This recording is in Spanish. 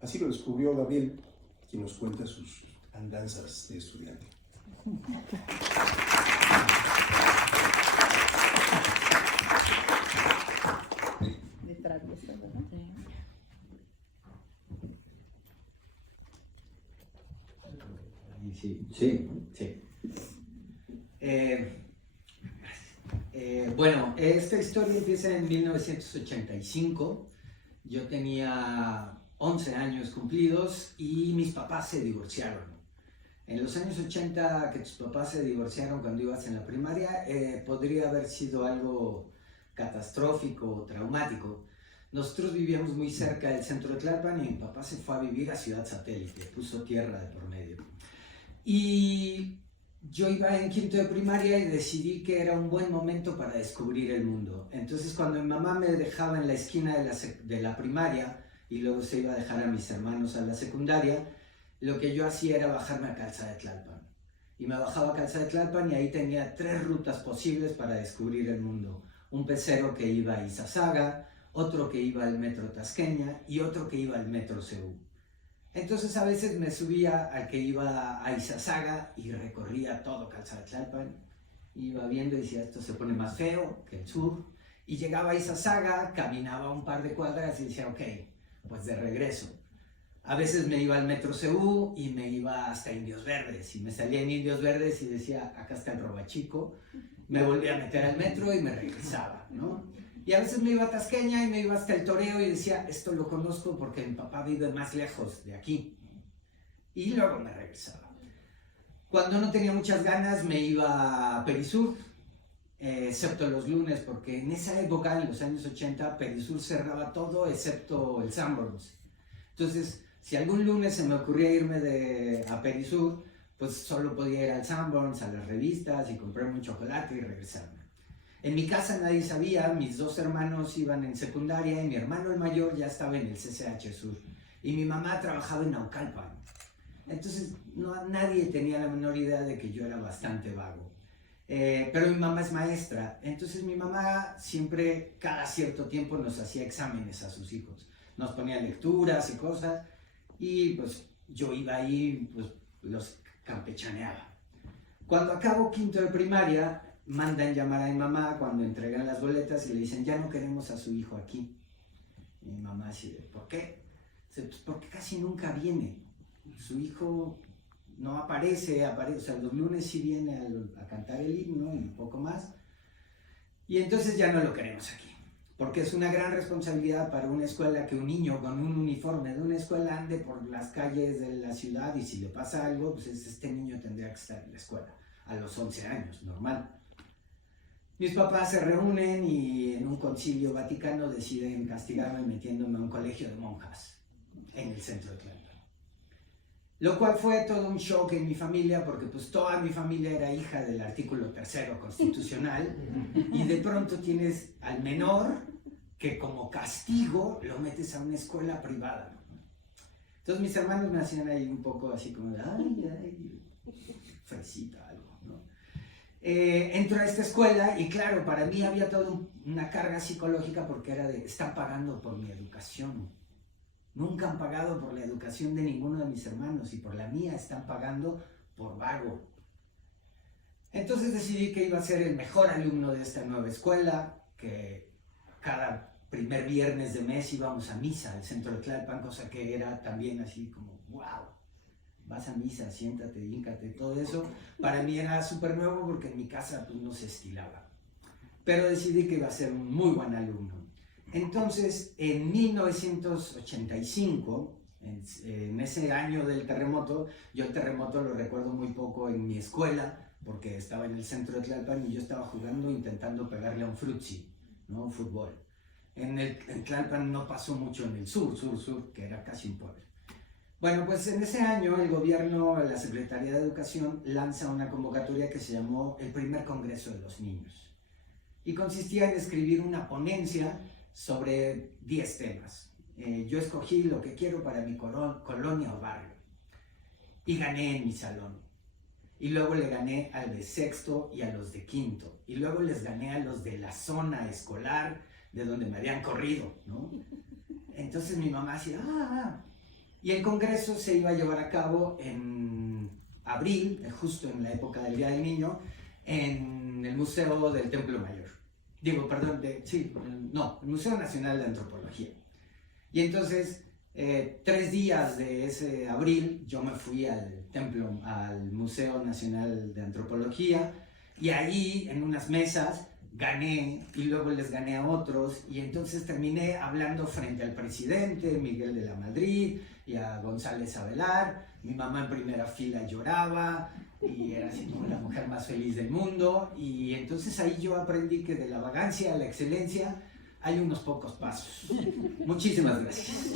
Así lo descubrió Gabriel, quien nos cuenta sus andanzas de estudiante. De travieso, ¿verdad? Sí. Bueno, esta historia empieza en 1985. Yo tenía 11 años cumplidos y mis papás se divorciaron. En los años 80, que tus papás se divorciaron cuando ibas en la primaria, podría haber sido algo catastrófico o traumático. Nosotros vivíamos muy cerca del centro de Tlalpan y mi papá se fue a vivir a Ciudad Satélite, puso tierra de por medio. Y yo iba en quinto de primaria y decidí que era un buen momento para descubrir el mundo. Entonces cuando mi mamá me dejaba en la esquina de la primaria y luego se iba a dejar a mis hermanos a la secundaria, lo que yo hacía era bajarme a Calzada de Tlalpan. Y me bajaba a Calzada de Tlalpan y ahí tenía 3 rutas posibles para descubrir el mundo. Un pecero que iba a Izazaga, otro que iba al metro Tasqueña y otro que iba al metro Ceú. Entonces a veces me subía al que iba a Izazaga y recorría todo Calzada de Tlalpan. Iba viendo y decía, esto se pone más feo que el sur. Y llegaba a Izazaga, caminaba un par de cuadras y decía, ok, pues de regreso. A veces me iba al metro Ceú y me iba hasta Indios Verdes. Y me salía en Indios Verdes y decía, acá está el Robachico. Me volvía a meter al metro y me regresaba, ¿no? Y a veces me iba a Tasqueña y me iba hasta el Toreo y decía, esto lo conozco porque mi papá vive más lejos de aquí. Y luego me regresaba. Cuando no tenía muchas ganas me iba a Perisur, excepto los lunes, porque en esa época, en los años 80, Perisur cerraba todo excepto el Sanborns. Entonces, si algún lunes se me ocurría irme a Perisur, pues solo podía ir al Sanborns, a las revistas y comprarme un chocolate y regresarme. En mi casa nadie sabía, mis 2 hermanos iban en secundaria y mi hermano el mayor ya estaba en el CCH Sur. Y mi mamá trabajaba en Naucalpan. Entonces nadie tenía la menor idea de que yo era bastante vago. Pero mi mamá es maestra, entonces mi mamá siempre, cada cierto tiempo, nos hacía exámenes a sus hijos. Nos ponía lecturas y cosas y pues yo iba ahí, pues los campechaneaba. Cuando acabo quinto de primaria, mandan llamar a mi mamá cuando entregan las boletas y le dicen, ya no queremos a su hijo aquí. Y mi mamá dice, ¿por qué? Dice, pues porque casi nunca viene. Su hijo no aparece, o sea, los lunes sí viene a cantar el himno y poco más. Y entonces ya no lo queremos aquí. Porque es una gran responsabilidad para una escuela que un niño con un uniforme de una escuela ande por las calles de la ciudad y si le pasa algo, pues este niño tendría que estar en la escuela a los 11 años, normal. Mis papás se reúnen y en un concilio vaticano deciden castigarme metiéndome a un colegio de monjas en el centro de Tlalpan. Lo cual fue todo un shock en mi familia porque pues toda mi familia era hija del artículo 3º constitucional y de pronto tienes al menor que como castigo lo metes a una escuela privada. Entonces mis hermanos me hacían ahí un poco así como de ay, fresita, algo, ¿no? Entro a esta escuela y claro, para mí había toda una carga psicológica porque era de, están pagando por mi educación. Nunca han pagado por la educación de ninguno de mis hermanos y por la mía están pagando por vago. Entonces decidí que iba a ser el mejor alumno de esta nueva escuela, que cada primer viernes de mes íbamos a misa al centro de Tlalpan, cosa que era también así como, wow, vas a misa, siéntate, híncate, todo eso. Para mí era súper nuevo porque en mi casa pues, no se estilaba. Pero decidí que iba a ser un muy buen alumno. Entonces, en 1985, en ese año del terremoto, yo el terremoto lo recuerdo muy poco en mi escuela, porque estaba en el centro de Tlalpan y yo estaba jugando, intentando pegarle a un frutzi, ¿no? Un fútbol. En Tlalpan no pasó mucho en el sur, que era casi un pueblo. Bueno, pues en ese año el gobierno, la Secretaría de Educación, lanza una convocatoria que se llamó el Primer Congreso de los Niños. Y consistía en escribir una ponencia sobre 10 temas. Yo escogí lo que quiero para mi colonia o barrio. Y gané en mi salón. Y luego le gané al de sexto y a los de quinto. Y luego les gané a los de la zona escolar de donde me habían corrido, ¿no? Entonces mi mamá decía, Y el congreso se iba a llevar a cabo en abril, justo en la época del Día del Niño, en el Museo del Templo Mayor. Digo, perdón, el Museo Nacional de Antropología. Y entonces, 3 días de ese abril, yo me fui al Museo Nacional de Antropología, y ahí, en unas mesas, gané, y luego les gané a otros, y entonces terminé hablando frente al presidente, Miguel de la Madrid, y a González Avelar. Mi mamá en primera fila lloraba, y era así como la mujer más feliz del mundo, y entonces ahí yo aprendí que de la vagancia a la excelencia hay unos pocos pasos. Muchísimas gracias.